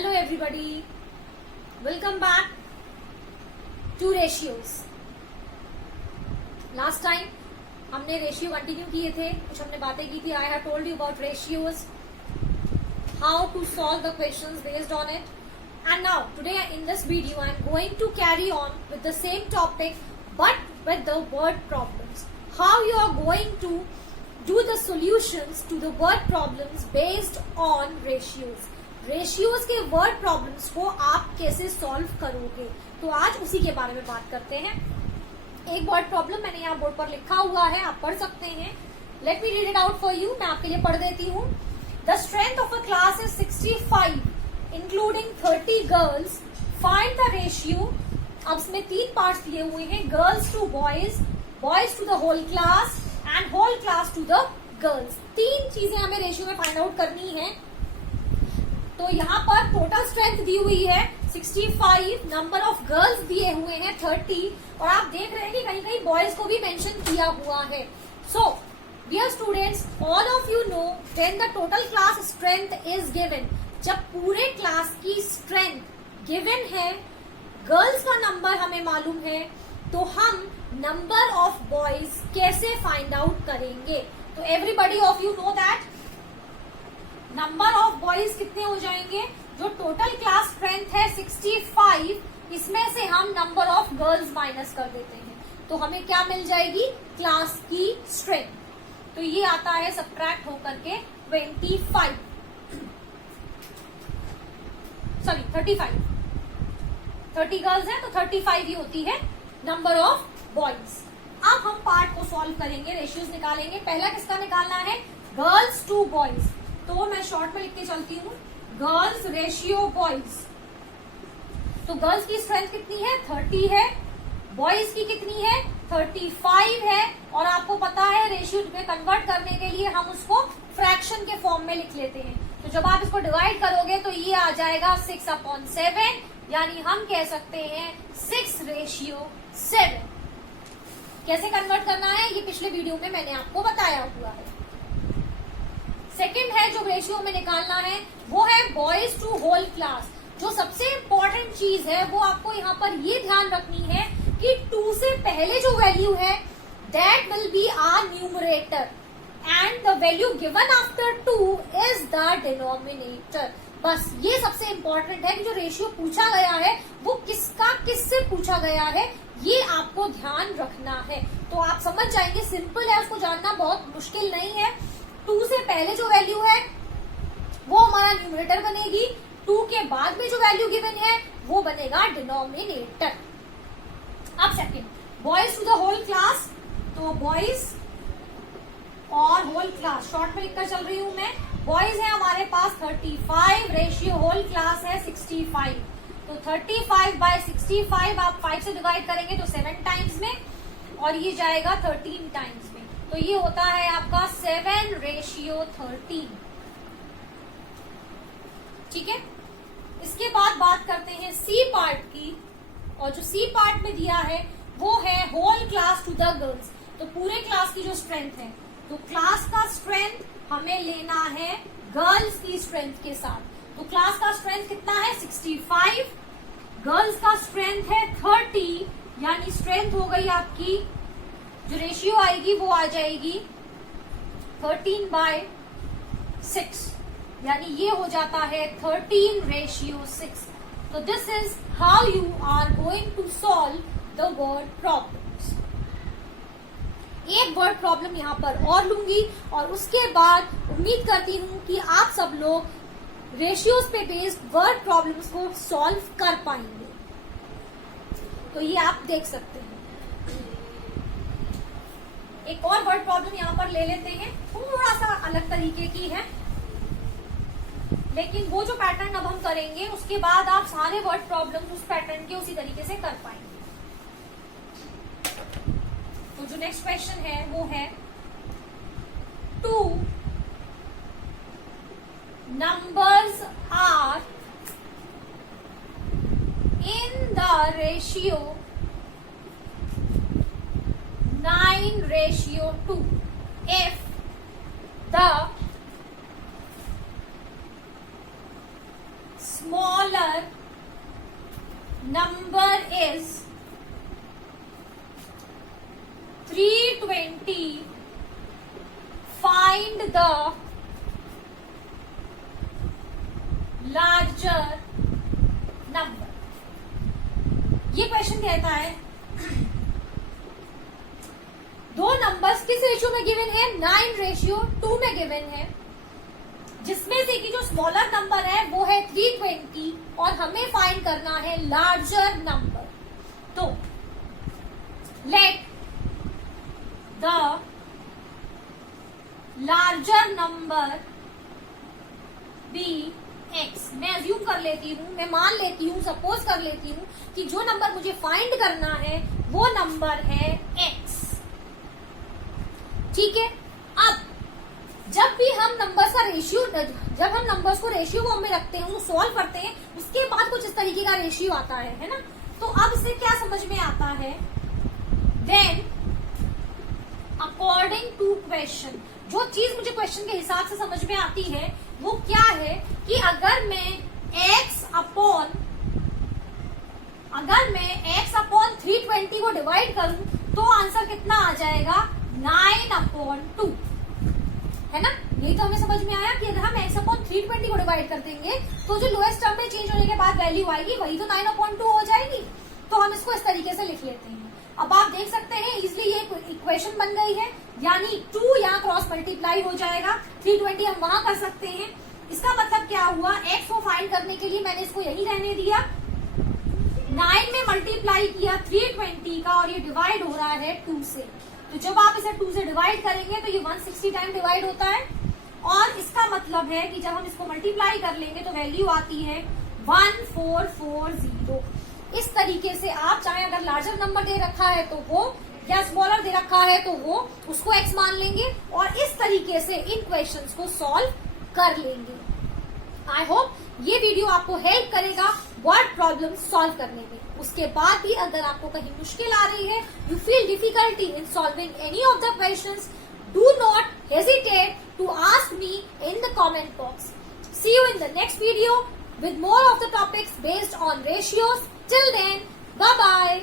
Hello everybody, welcome back to ratios. Last time हमने ratio continue किए थे, कुछ हमने बातें की थी. I have told you about ratios, how to solve the questions based on it. And now today in this video I am going to carry on with the same topic but with the word problems. How you are going to do the solutions to the word problems based on ratios. Ratios के word problems को आप कैसे solve करोगे, तो आज उसी के बारे में बात करते हैं. एक वर्ड प्रॉब्लम मैंने यहाँ बोर्ड पर लिखा हुआ है, आप पढ़ सकते हैं. Let me read it out for you. मैं आपके लिए पढ़ देती हूँ. The strength of a class is 65 including 30 girls. Find the ratio. अब इसमें 3 पार्ट्स दिए हुए हैं. Girls to boys, boys to the whole class and whole class to the girls. 3 चीजें हमें रेशियो में फाइंड आउट करनी है. तो यहाँ पर टोटल स्ट्रेंथ दी हुई है 65, नंबर ऑफ गर्ल्स दिए हुए हैं 30, और आप देख रहे हैं कि कहीं कहीं बॉयज को भी मेंशन किया हुआ है. So dear students, all of you know when the total class strength is given, जब पूरे क्लास की स्ट्रेंथ गिवन है, गर्ल्स का नंबर हमें मालूम है, तो हम नंबर ऑफ बॉयज कैसे फाइंड आउट करेंगे. तो everybody of you know that number of boys कितने हो जाएंगे. जो टोटल क्लास स्ट्रेंथ है 65, इसमें से हम नंबर ऑफ गर्ल्स माइनस कर देते हैं, तो हमें क्या मिल जाएगी, क्लास की स्ट्रेंथ. तो ये आता है सब्ट्रैक्ट होकर के 25, सॉरी 35. 30 गर्ल्स हैं तो 35 ही होती है नंबर ऑफ बॉयज. अब हम पार्ट को सॉल्व करेंगे, रेशियोज निकालेंगे. पहला किसका निकालना है, गर्ल्स टू बॉयज. तो मैं शॉर्ट में लिख के चलती हूँ, गर्ल्स रेशियो बॉयज. तो गर्ल्स की स्ट्रेंथ कितनी है, 30 है. बॉयज की कितनी है, 35 है. और आपको पता है रेशियो में कन्वर्ट करने के लिए हम उसको फ्रैक्शन के फॉर्म में लिख लेते हैं. तो जब आप इसको डिवाइड करोगे तो ये आ जाएगा 6/7, यानी हम कह सकते हैं 6:7. कैसे कन्वर्ट करना है ये पिछले वीडियो में मैंने आपको बताया हुआ है. सेकेंड है जो रेशियो में निकालना है, वो है बॉयज टू होल क्लास. जो सबसे इंपॉर्टेंट चीज है वो आपको यहाँ पर ये ध्यान रखनी है कि 2 से पहले जो वैल्यू है that will be our numerator and the value given after 2 is the denominator. बस ये सबसे इंपॉर्टेंट है कि जो रेशियो पूछा गया है वो किससे पूछा गया है, ये आपको ध्यान रखना है. तो आप समझ जाएंगे, सिंपल है, उसको जानना बहुत मुश्किल नहीं है. 2 से पहले जो वैल्यू है वो हमारा न्यूमरेटर बनेगी. 2 के बाद में जो वैल्यू गिवन है वो बनेगा डिनोमिनेटर. अब second, boys to the whole class. तो बॉयज और होल क्लास शॉर्ट में लिखकर चल रही हूं मैं. बॉयज है हमारे पास 35, रेशियो होल क्लास है 65. तो 35/65 आप 5 से डिवाइड करेंगे तो 7 टाइम्स में, और ये जाएगा 13 टाइम्स में. तो ये होता है आपका 7:13. ठीक है. इसके बाद बात करते हैं सी पार्ट की, और जो सी पार्ट में दिया है वो है whole class to the girls. तो पूरे क्लास की जो स्ट्रेंथ है, तो क्लास का स्ट्रेंथ हमें लेना है गर्ल्स की स्ट्रेंथ के साथ. तो क्लास का स्ट्रेंथ कितना है, 65. गर्ल्स का स्ट्रेंथ है 30, यानी स्ट्रेंथ हो गई आपकी, जो रेशियो आएगी वो आ जाएगी 13/6, यानी ये हो जाता है 13:6. तो this is how you are going to solve the word problems. एक वर्ड प्रॉब्लम यहाँ पर और लूंगी, और उसके बाद उम्मीद करती हूँ कि आप सब लोग रेशियोज पे बेस्ड वर्ड प्रॉब्लम्स को सॉल्व कर पाएंगे. तो ये आप देख सकते हैं. एक और वर्ड प्रॉब्लम यहाँ पर ले लेते हैं, थोड़ा सा अलग तरीके की है, लेकिन वो जो पैटर्न अब हम करेंगे उसके बाद आप सारे वर्ड प्रॉब्लम उस पैटर्न के उसी तरीके से कर पाएंगे. तो जो नेक्स्ट क्वेश्चन है वो है, 2 numbers are in the ratio 9:2 if the small 320 find the larger number। ये क्वेश्चन कहता है दो नंबर्स किस रेशियो में गिवन है, 9:2 में गिवन है, जिसमें से कि जो स्मॉलर नंबर है वो है 320 और हमें फाइंड करना है लार्जर नंबर। तो let the larger number be x। मैं अज्यूम कर लेती हूँ, मैं मान लेती हूँ, सपोज कर लेती हूँ कि जो नंबर मुझे फाइंड करना है वो नंबर है x। ठीक है। अब जब भी हम नंबर्स का रेशियो, जब हम नंबर्स को रेशियो फॉर्म में रखते हैं, सॉल्व करते हैं, उसके बाद कुछ इस तरीके का रेशियो आता है ना। तो अब इससे क्या समझ में आता है, देन अकॉर्डिंग टू क्वेश्चन, जो चीज मुझे क्वेश्चन के हिसाब से समझ में आती है वो क्या है कि अगर मैं x अपॉन 320 को डिवाइड करूं तो आंसर कितना आ जाएगा, 9/2, है ना। यही तो हमें समझ में आया कि अगर हम x अपॉन 320 को डिवाइड कर देंगे तो जो लोएस्ट टर्म में चेंज होने के बाद वैल्यू आएगी वही तो 9/2 हो जाएगी। तो हम इसको इस तरीके से लिख लेते हैं। अब आप देख सकते हैं इजिली ये इक्वेशन बन गई है, यानी 2 यहाँ क्रॉस मल्टीप्लाई हो जाएगा, 320 हम वहां कर सकते हैं। इसका मतलब क्या हुआ, x को फाइंड करने के लिए मैंने इसको यही रहने दिया, 9 में मल्टीप्लाई किया 320 का और ये डिवाइड हो रहा है 2 से। तो जब आप इसे 2 से डिवाइड करेंगे तो ये 160 टाइम डिवाइड होता है और इसका मतलब है कि जब हम इसको मल्टीप्लाई कर लेंगे तो वैल्यू आती है 1440। इस तरीके से आप चाहे अगर लार्जर नंबर दे रखा है तो वो, या स्मॉलर दे रखा है तो वो, उसको x मान लेंगे और इस तरीके से इन क्वेश्चंस को सॉल्व कर लेंगे। आई होप ये वीडियो आपको हेल्प करेगा वर्ड प्रॉब्लम सॉल्व करने में। उसके बाद भी अगर आपको कहीं मुश्किल आ रही है, you feel difficulty in solving any of the questions, do not hesitate to ask me in the comment box. See you in the next video with more of the topics based on ratios. Till then, bye bye.